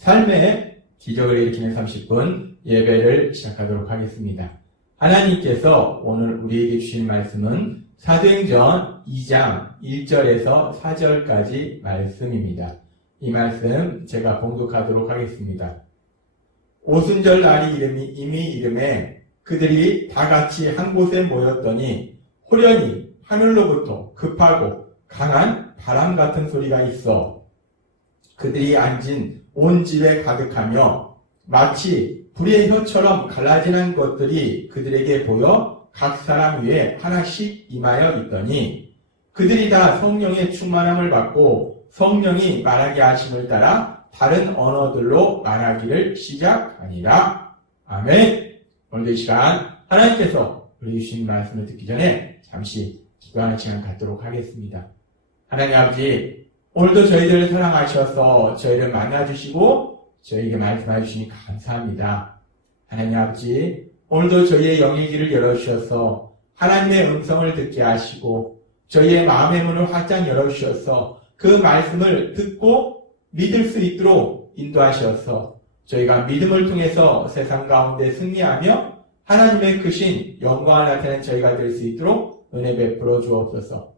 삶의 기적을 일으키는 30분 예배를 시작하도록 하겠습니다. 하나님께서 오늘 우리에게 주신 말씀은 사도행전 2장 1절에서 4절까지 말씀입니다. 이 말씀 제가 봉독하도록 하겠습니다. 오순절 날이 이름이 이미 이름에 그들이 다 같이 한 곳에 모였더니 호련히 하늘로부터 급하고 강한 바람 같은 소리가 있어 그들이 앉은 온 집에 가득하며 마치 불의 혀처럼 갈라지는 것들이 그들에게 보여 각 사람 위에 하나씩 임하여 있더니 그들이 다 성령의 충만함을 받고 성령이 말하게 하심을 따라 다른 언어들로 말하기를 시작하니라. 아멘. 오늘 이 시간 하나님께서 우리 주신 말씀을 듣기 전에 잠시 기도하는 시간 갖도록 하겠습니다. 하나님 아버지 오늘도 저희들을 사랑하셔서 저희를 만나주시고 저희에게 말씀해 주시니 감사합니다. 하나님 아버지, 오늘도 저희의 영의 길을 열어주셔서 하나님의 음성을 듣게 하시고 저희의 마음의 문을 활짝 열어주셔서 그 말씀을 듣고 믿을 수 있도록 인도하셔서 저희가 믿음을 통해서 세상 가운데 승리하며 하나님의 크신 영광을 나타내는 저희가 될 수 있도록 은혜 베풀어 주옵소서.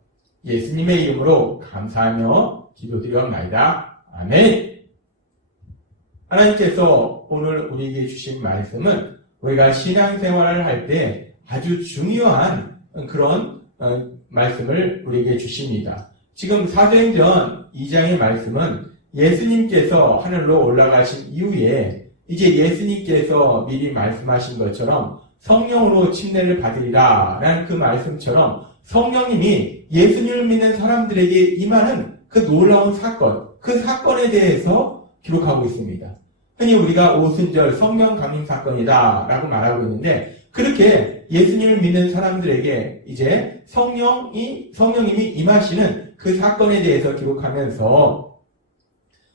예수님의 이름으로 감사하며 기도드렸나이다. 아멘. 하나님께서 오늘 우리에게 주신 말씀은 우리가 신앙생활을 할 때 아주 중요한 그런 어, 말씀을 우리에게 주십니다. 지금 사도행전 2장의 말씀은 예수님께서 하늘로 올라가신 이후에 이제 예수님께서 미리 말씀하신 것처럼 성령으로 침례를 받으리라 라는 그 말씀처럼 성령님이 예수님을 믿는 사람들에게 임하는 그 놀라운 사건, 그 사건에 대해서 기록하고 있습니다. 흔히 우리가 오순절 성령 감림 사건이다 라고 말하고 있는데 그렇게 예수님을 믿는 사람들에게 이제 성령이, 성령님이 임하시는 그 사건에 대해서 기록하면서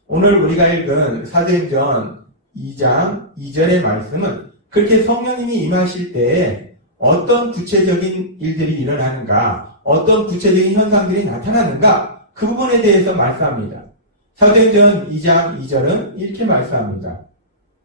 오늘 우리가 읽은 사도행전 2장 2절의 말씀은 그렇게 성령님이 임하실 때에 어떤 구체적인 일들이 일어나는가, 어떤 구체적인 현상들이 나타나는가, 그 부분에 대해서 말씀합니다. 사도행전 2장 2절은 이렇게 말씀합니다.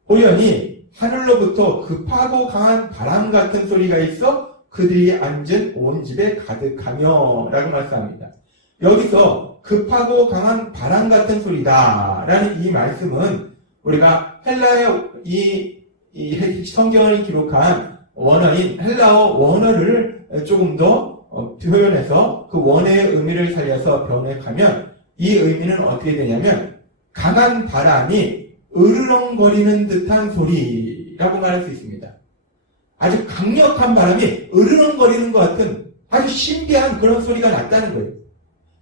호련히 하늘로부터 급하고 강한 바람 같은 소리가 있어 그들이 앉은 온 집에 가득하며 라고 말씀합니다. 여기서 급하고 강한 바람 같은 소리다 라는 이 말씀은 우리가 헬라의 이, 이 성경을 기록한 원어인 헬라어 원어를 조금 더 어, 표현해서 그 원어의 의미를 살려서 변해가면 이 의미는 어떻게 되냐면 강한 바람이 으르렁거리는 듯한 소리라고 말할 수 있습니다. 아주 강력한 바람이 으르렁거리는 것 같은 아주 신비한 그런 소리가 났다는 거예요.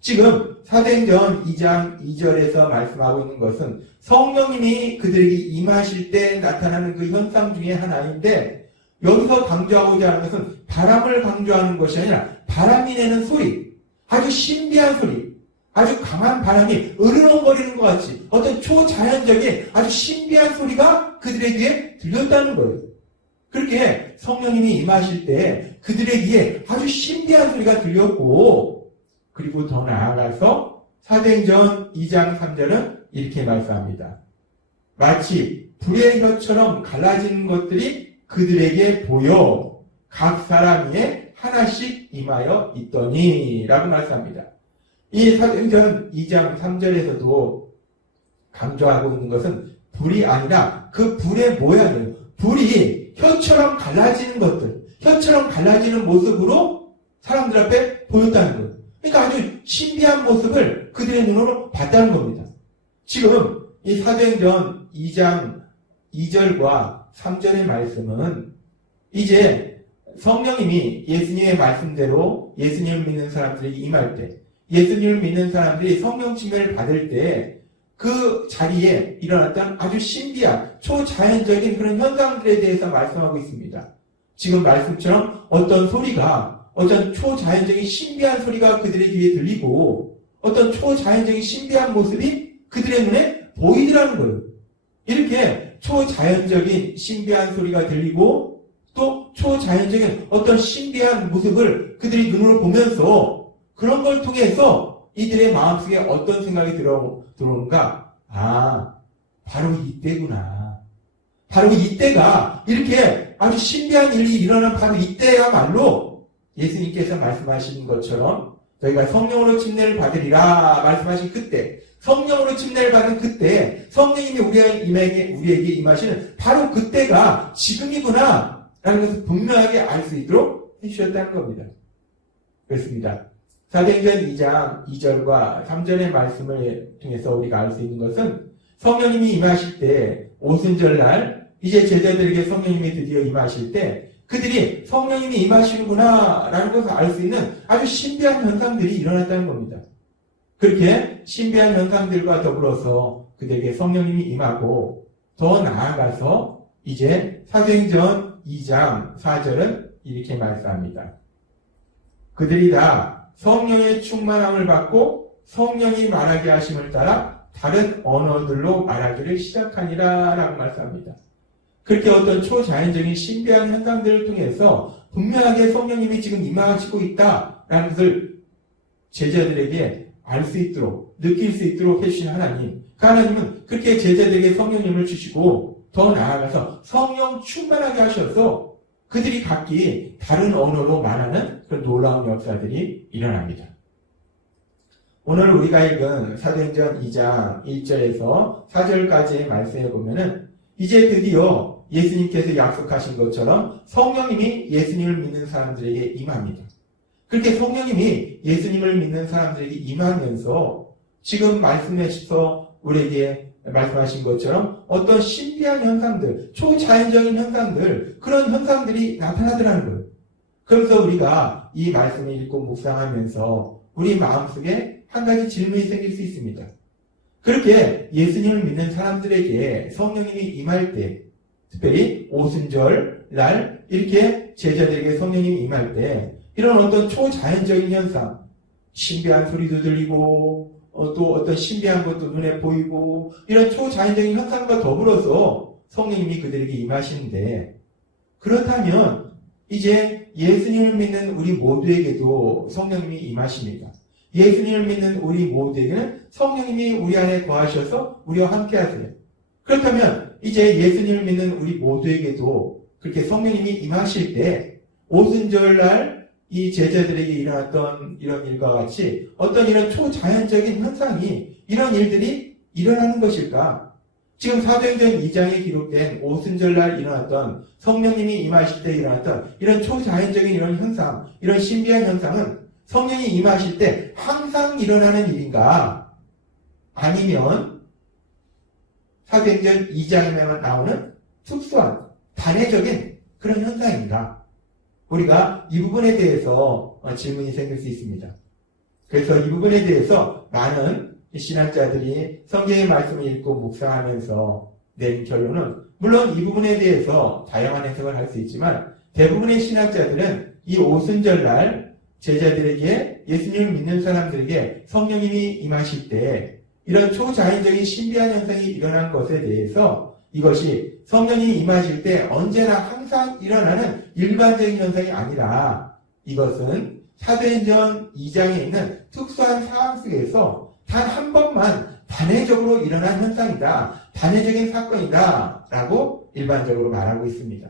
지금 사도행전 2장 2절에서 말씀하고 있는 것은 성령님이 그들에게 임하실 때 나타나는 그 현상 중에 하나인데 여기서 강조하고자 하는 것은 바람을 강조하는 것이 아니라 바람이 내는 소리, 아주 신비한 소리, 아주 강한 바람이 으르렁거리는 것 같이 어떤 초자연적인 아주 신비한 소리가 귀에 들렸다는 거예요. 그렇게 성령님이 임하실 때 귀에 아주 신비한 소리가 들렸고 그리고 더 나아가서 사도행전 2장 3절은 이렇게 말씀합니다. 마치 불의 혀처럼 갈라지는 것들이 그들에게 보여 각 사람 위에 하나씩 임하여 있더니 라고 말씀합니다. 이 사도행전 2장 3절에서도 강조하고 있는 것은 불이 아니라 그 불의 모양이에요. 불이 혀처럼 갈라지는 것들, 혀처럼 갈라지는 모습으로 사람들 앞에 보였다는 거예요. 그러니까 아주 신비한 모습을 그들의 눈으로 봤다는 겁니다. 지금 이 사도행전 2장 2절과 3절의 말씀은 이제 성령님이 예수님의 말씀대로 예수님을 믿는 사람들에게 임할 때 예수님을 믿는 사람들이 성령 침례를 받을 때 그 자리에 일어났던 아주 신비한 초자연적인 그런 현상들에 대해서 말씀하고 있습니다. 지금 말씀처럼 어떤 소리가 어떤 초자연적인 신비한 소리가 그들의 귀에 들리고 어떤 초자연적인 신비한 모습이 그들의 눈에 보이더라는 거예요. 이렇게 초자연적인 신비한 소리가 들리고 또 초자연적인 어떤 신비한 모습을 그들이 눈으로 보면서 그런 걸 통해서 이들의 마음속에 어떤 생각이 들어, 들어오는가? 아, 바로 이때구나. 바로 이때가 이렇게 아주 신비한 일이 일어난 바로 이때야말로 예수님께서 말씀하신 것처럼 저희가 성령으로 침례를 받으리라 말씀하신 그때 성령으로 침례를 받은 그때 성령님이 우리에게, 우리에게 임하시는 바로 그때가 지금이구나 라는 것을 분명하게 알 수 있도록 해주셨다는 겁니다. 그렇습니다. 사도행전 2장 2절과 3절의 말씀을 통해서 우리가 알 수 있는 것은 성령님이 임하실 때 오순절날 이제 제자들에게 성령님이 드디어 임하실 때 그들이 성령님이 임하시는구나 라는 것을 알 수 있는 아주 신비한 현상들이 일어났다는 겁니다. 그렇게 신비한 현상들과 더불어서 그들에게 성령님이 임하고 더 나아가서 이제 사도행전 2장 4절은 이렇게 말씀합니다. 그들이 다 성령의 충만함을 받고 성령이 말하게 하심을 따라 다른 언어들로 말하기를 시작하니라 라고 말씀합니다. 그렇게 어떤 초자연적인 신비한 현상들을 통해서 분명하게 성령님이 지금 임하시고 있다라는 것을 제자들에게 알 수 있도록 느낄 수 있도록 해주신 하나님. 그 하나님은 그렇게 제자들에게 성령님을 주시고 더 나아가서 성령 충만하게 하셔서 그들이 각기 다른 언어로 말하는 그런 놀라운 역사들이 일어납니다. 오늘 우리가 읽은 사도행전 2장 1절에서 4절까지의 말씀에 보면은 이제 드디어 예수님께서 약속하신 것처럼 성령님이 예수님을 믿는 사람들에게 임합니다. 그렇게 성령님이 예수님을 믿는 사람들에게 임하면서 지금 말씀하셔서 우리에게 말씀하신 것처럼 어떤 신비한 현상들, 초자연적인 현상들, 그런 현상들이 나타나더라는 거예요. 그래서 우리가 이 말씀을 읽고 묵상하면서 우리 마음속에 한 가지 질문이 생길 수 있습니다. 그렇게 예수님을 믿는 사람들에게 성령님이 임할 때, 특별히 오순절 날 이렇게 제자들에게 성령님이 임할 때 이런 어떤 초자연적인 현상, 신비한 소리도 들리고 어, 또 어떤 신비한 것도 눈에 보이고 이런 초자연적인 현상과 더불어서 성령님이 그들에게 임하시는데 그렇다면 이제 예수님을 믿는 우리 모두에게도 성령님이 임하십니다. 예수님을 믿는 우리 모두에게는 성령님이 우리 안에 거하셔서 우리와 함께 하세요. 그렇다면 이제 예수님을 믿는 우리 모두에게도 그렇게 성령님이 임하실 때 오순절날 이 제자들에게 일어났던 이런 일과 같이 어떤 이런 초자연적인 현상이 이런 일들이 일어나는 것일까? 지금 사도행전 2장에 기록된 오순절날 일어났던 성령님이 임하실 때 일어났던 이런 초자연적인 이런 현상, 이런 신비한 현상은 성령이 임하실 때 항상 일어나는 일인가? 아니면 사도행전 2장에만 나오는 특수한 단회적인 그런 현상인가? 우리가 이 부분에 대해서 질문이 생길 수 있습니다. 그래서 이 부분에 대해서 많은 신학자들이 성경의 말씀을 읽고 묵상하면서 낸 결론은 물론 이 부분에 대해서 다양한 해석을 할 수 있지만 대부분의 신학자들은 이 오순절날 제자들에게 예수님을 믿는 사람들에게 성령님이 임하실 때 이런 초자연적인 신비한 현상이 일어난 것에 대해서 이것이 성령이 임하실 때 언제나 항상 일어나는 일반적인 현상이 아니라 이것은 사도행전 2장에 있는 특수한 상황 속에서 단 한 번만 단회적으로 일어난 현상이다. 단회적인 사건이다. 라고 일반적으로 말하고 있습니다.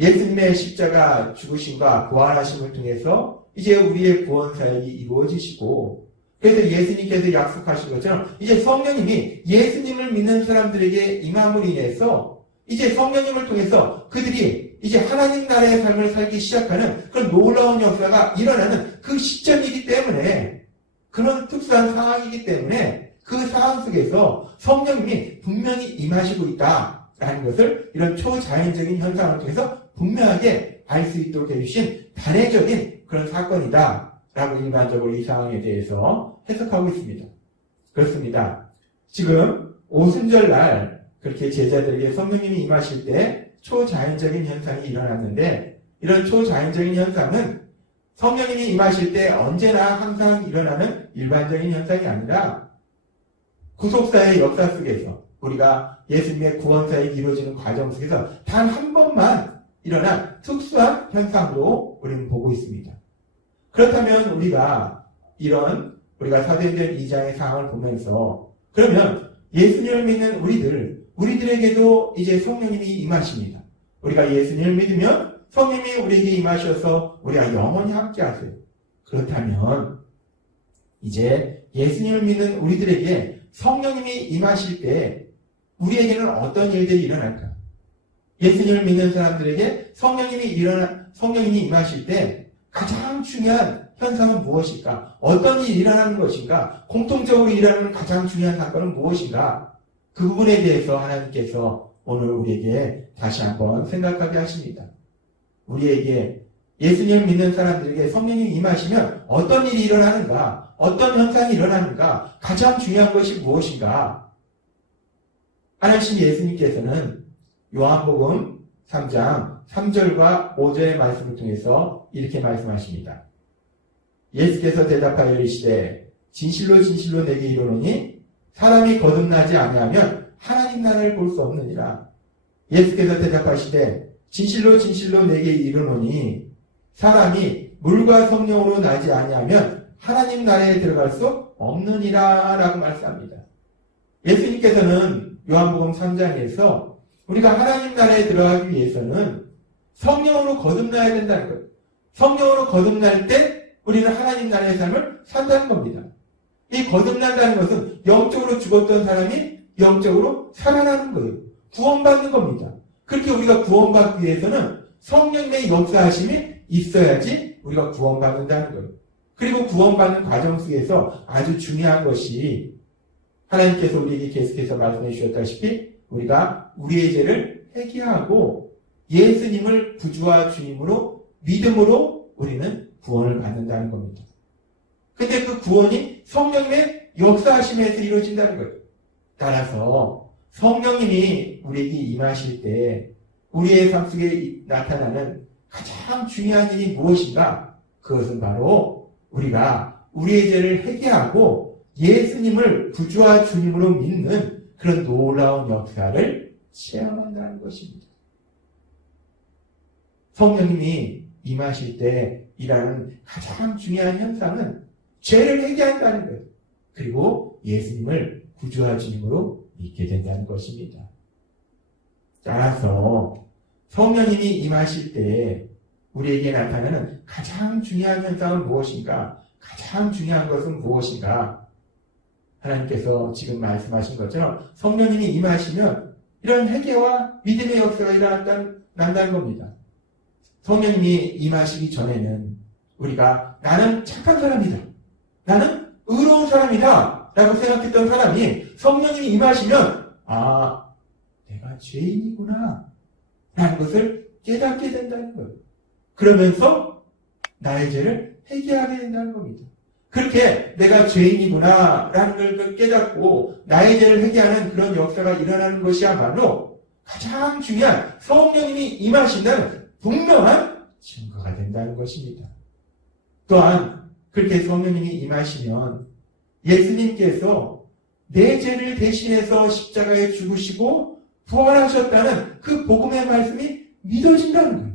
예수님의 십자가 죽으심과 부활하심을 통해서 이제 우리의 구원 사역이 이루어지시고 그래서 예수님께서 약속하신 것처럼 이제 성령님이 예수님을 믿는 사람들에게 임함으로 인해서 이제 성령님을 통해서 그들이 이제 하나님 나라의 삶을 살기 시작하는 그런 놀라운 역사가 일어나는 그 시점이기 때문에 그런 특수한 상황이기 때문에 그 상황 속에서 성령님이 분명히 임하시고 있다라는 것을 이런 초자연적인 현상을 통해서 분명하게 알 수 있도록 해주신 단회적인 그런 사건이다. 라고 일반적으로 이 상황에 대해서 해석하고 있습니다. 그렇습니다. 지금 오순절 날 그렇게 제자들에게 성령님이 임하실 때 초자연적인 현상이 일어났는데 이런 초자연적인 현상은 성령님이 임하실 때 언제나 항상 일어나는 일반적인 현상이 아니라 구속사의 역사 속에서 우리가 예수님의 구원사역이 이루어지는 과정 속에서 단 한 번만 일어난 특수한 현상으로 우리는 보고 있습니다. 그렇다면 우리가 이런 우리가 사도행전 2장의 상황을 보면서 그러면 예수님을 믿는 우리들 우리들에게도 이제 성령님이 임하십니다. 우리가 예수님을 믿으면 성령님이 우리에게 임하셔서 우리가 영원히 함께 하세요. 그렇다면 이제 예수님을 믿는 우리들에게 성령님이 임하실 때 우리에게는 어떤 일들이 일어날까? 예수님을 믿는 사람들에게 성령님이 일어나 성령님이 임하실 때 가장 중요한 현상은 무엇일까? 어떤 일이 일어나는 것인가? 공통적으로 일어나는 가장 중요한 사건은 무엇인가? 그 부분에 대해서 하나님께서 오늘 우리에게 다시 한번 생각하게 하십니다. 우리에게 예수님을 믿는 사람들에게 성령이 임하시면 어떤 일이 일어나는가? 어떤 현상이 일어나는가? 가장 중요한 것이 무엇인가? 하나님 예수님께서는 요한복음 3장 3절과 5절의 말씀을 통해서 이렇게 말씀하십니다. 예수께서 대답하여 이르시되 진실로 진실로 내게 이르노니 사람이 거듭나지 아니하면 하나님 나라를 볼 수 없느니라. 예수께서 대답하시되 진실로 진실로 내게 이르노니 사람이 물과 성령으로 나지 아니하면 하나님 나라에 들어갈 수 없느니라 라고 말씀합니다. 예수님께서는 요한복음 3장에서 우리가 하나님 나라에 들어가기 위해서는 성령으로 거듭나야 된다는 거예요. 성령으로 거듭날 때 우리는 하나님 나라의 삶을 산다는 겁니다. 이 거듭난다는 것은 영적으로 죽었던 사람이 영적으로 살아나는 거예요. 구원받는 겁니다. 그렇게 우리가 구원받기 위해서는 성령의 역사하심이 있어야지 우리가 구원받는다는 거예요. 그리고 구원받는 과정 속에서 아주 중요한 것이 하나님께서 우리에게 계속해서 말씀해 주셨다시피 우리가 우리의 죄를 회개하고 예수님을 구주와 주님으로 믿음으로 우리는 구원을 받는다는 겁니다. 근데 그 구원이 성령님의 역사하심에서 이루어진다는 거예요. 따라서 성령님이 우리에게 임하실 때 우리의 삶 속에 나타나는 가장 중요한 일이 무엇인가? 그것은 바로 우리가 우리의 죄를 회개하고 예수님을 구주와 주님으로 믿는 그런 놀라운 역사를 체험한다는 것입니다. 성령님이 임하실 때 일하는 가장 중요한 현상은 죄를 회개한다는 거예요. 그리고 예수님을 구주와 주님으로 믿게 된다는 것입니다. 따라서 성령님이 임하실 때 우리에게 나타나는 가장 중요한 현상은 무엇인가? 가장 중요한 것은 무엇인가? 하나님께서 지금 말씀하신 것처럼 성령님이 임하시면 이런 회개와 믿음의 역사가 일어난다는 난다는 겁니다. 성령님이 임하시기 전에는 우리가 나는 착한 사람이다. 나는 의로운 사람이다. 라고 생각했던 사람이 성령님이 임하시면 아, 내가 죄인이구나. 라는 것을 깨닫게 된다는 거예요. 그러면서 나의 죄를 회개하게 된다는 겁니다. 그렇게 내가 죄인이구나 라는 걸 깨닫고 나의 죄를 회개하는 그런 역사가 일어나는 것이야말로 가장 중요한 성령님이 임하신다는 분명한 증거가 된다는 것입니다. 또한 그렇게 성령님이 임하시면 예수님께서 내 죄를 대신해서 십자가에 죽으시고 부활하셨다는 그 복음의 말씀이 믿어진다는 거예요.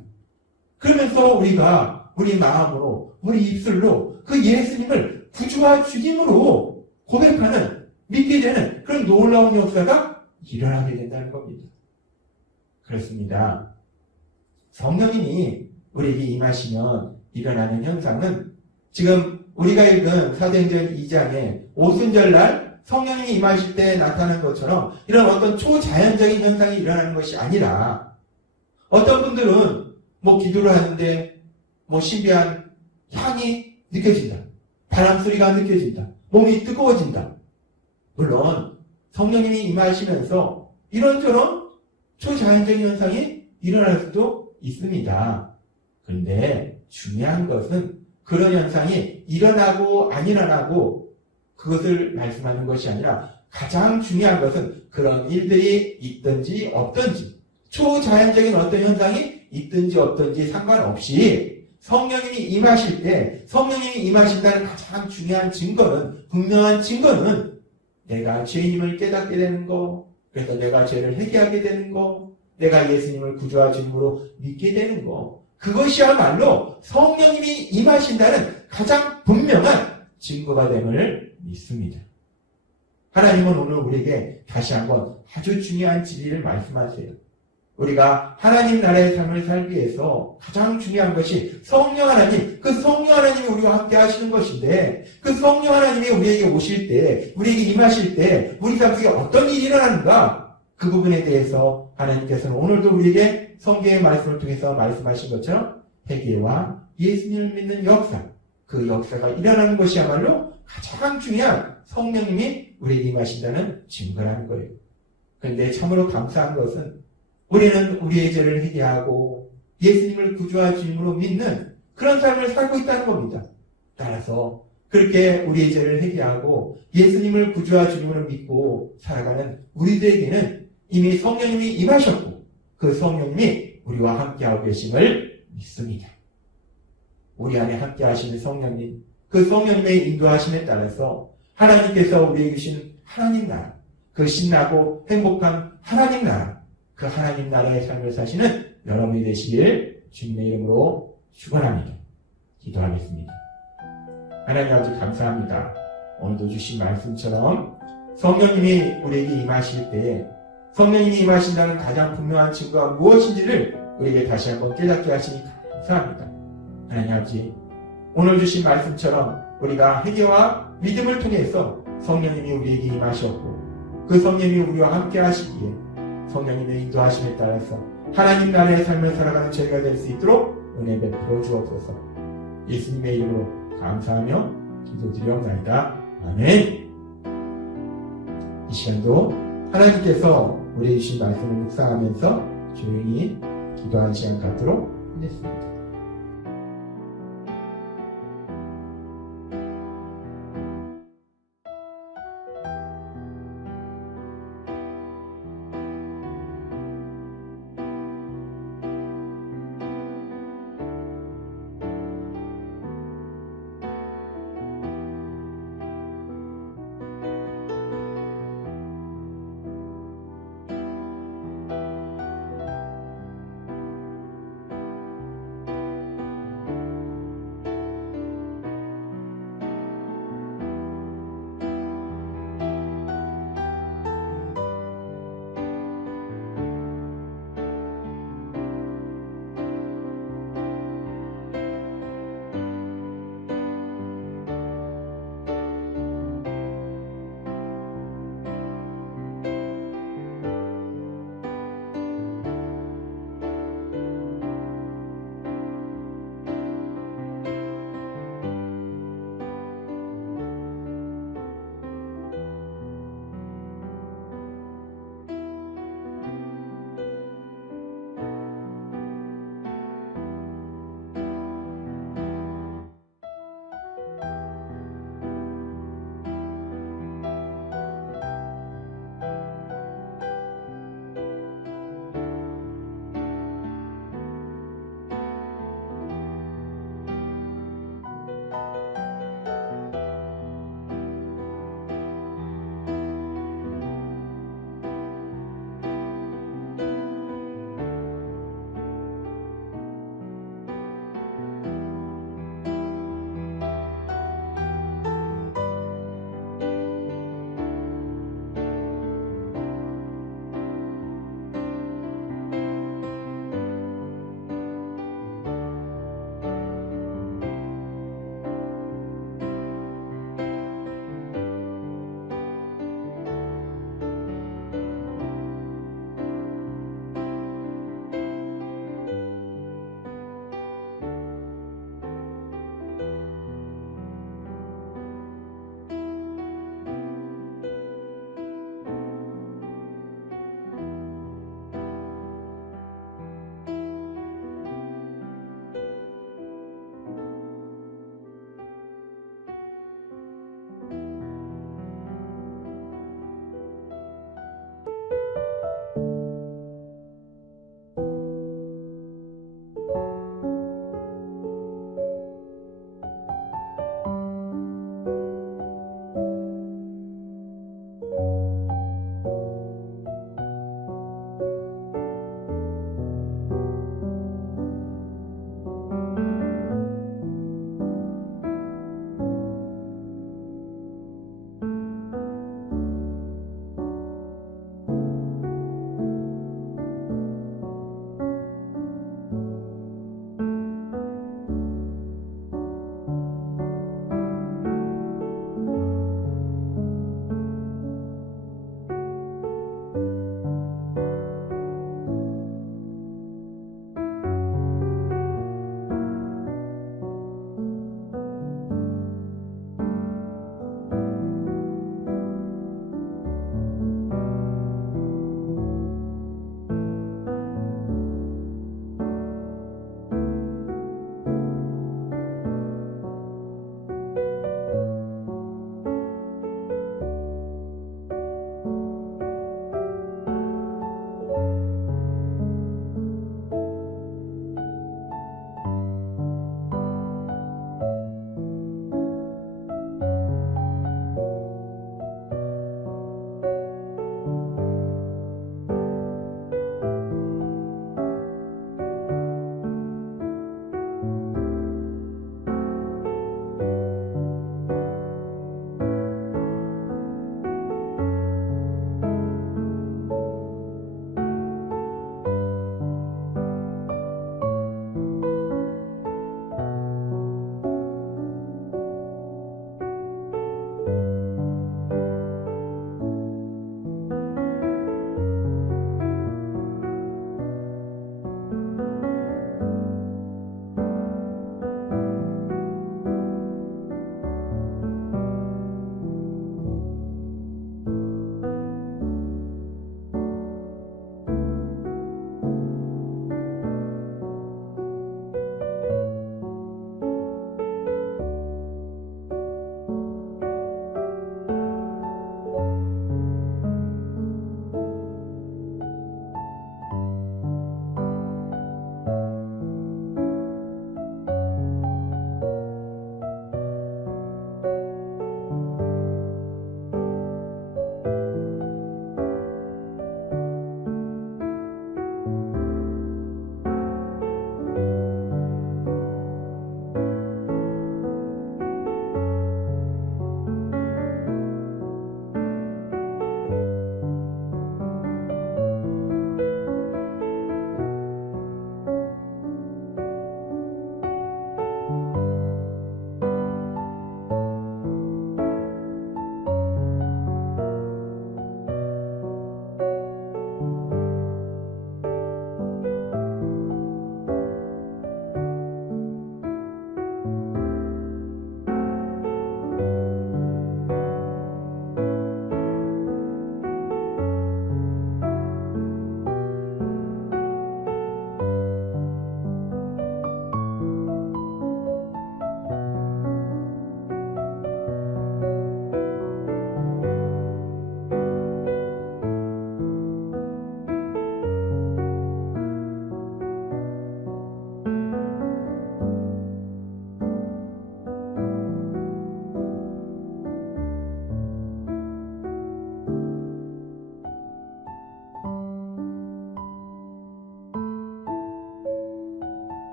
그러면서 우리가 우리 마음으로 우리 입술로 그 예수님을 구주와 주님으로 고백하는 믿게 되는 그런 놀라운 역사가 일어나게 된다는 겁니다. 그렇습니다. 성령님이 우리에게 임하시면 일어나는 현상은 지금 우리가 읽은 사도행전 2장의 오순절날 성령님이 임하실 때 나타나는 것처럼 이런 어떤 초자연적인 현상이 일어나는 것이 아니라 어떤 분들은 뭐 기도를 하는데 뭐 신비한 향이 느껴진다. 바람 소리가 느껴진다. 몸이 뜨거워진다. 물론 성령님이 임하시면서 이런저런 초자연적인 현상이 일어날 수도 있습니다. 그런데 중요한 것은 그런 현상이 일어나고 안 일어나고 그것을 말씀하는 것이 아니라 가장 중요한 것은 그런 일들이 있든지 없든지 초자연적인 어떤 현상이 있든지 없든지 상관없이 성령님이 임하실 때 성령님이 임하신다는 가장 중요한 증거는 분명한 증거는 내가 죄인임을 깨닫게 되는 거, 그래서 내가 죄를 회개하게 되는 거, 내가 예수님을 구주와 주님으로 믿게 되는 거, 그것이야말로 성령님이 임하신다는 가장 분명한 증거가 됨을 믿습니다. 하나님은 오늘 우리에게 다시 한번 아주 중요한 진리를 말씀하세요. 우리가 하나님 나라의 삶을 살기 위해서 가장 중요한 것이 성령 하나님, 그 성령 하나님이 우리와 함께 하시는 것인데, 그 성령 하나님이 우리에게 오실 때, 우리에게 임하실 때, 우리 삶 속에 어떤 일이 일어나는가? 그 부분에 대해서 하나님께서는 오늘도 우리에게 성경의 말씀을 통해서 말씀하신 것처럼 회개와 예수님을 믿는 역사, 그 역사가 일어나는 것이야말로 가장 중요한 성령님이 우리에게 임하신다는 증거라는 거예요. 그런데 참으로 감사한 것은 우리는 우리의 죄를 회개하고 예수님을 구주와 주님으로 믿는 그런 삶을 살고 있다는 겁니다. 따라서 그렇게 우리의 죄를 회개하고 예수님을 구주와 주님으로 믿고 살아가는 우리들에게는 이미 성령님이 임하셨고 그 성령님이 우리와 함께하고 계심을 믿습니다. 우리 안에 함께 하시는 성령님, 그 성령님의 인도하심에 따라서 하나님께서 우리에게 주신 하나님 나라, 그 신나고 행복한 하나님 나라, 그 하나님 나라의 삶을 사시는 여러분이 되시길 주님의 이름으로 축원합니다. 기도하겠습니다. 하나님 아버지 감사합니다. 오늘도 주신 말씀처럼 성령님이 우리에게 임하실 때 성령님이 임하신다는 가장 분명한 증거가 무엇인지를 우리에게 다시 한번 깨닫게 하시니 감사합니다. 하나님 아버지 오늘 주신 말씀처럼 우리가 회개와 믿음을 통해서 성령님이 우리에게 임하셨고 그 성령님이 우리와 함께 하시기에 성령님의 인도하심에 따라서 하나님 나라의 삶을 살아가는 저희가 될 수 있도록 은혜 베풀어 주옵소서 예수님의 이름으로 감사하며 기도드리옵나이다. 아멘 이 시간도 하나님께서 우리의 주신 말씀을 묵상하면서 조용히 기도하는 시간 갖도록 하겠습니다.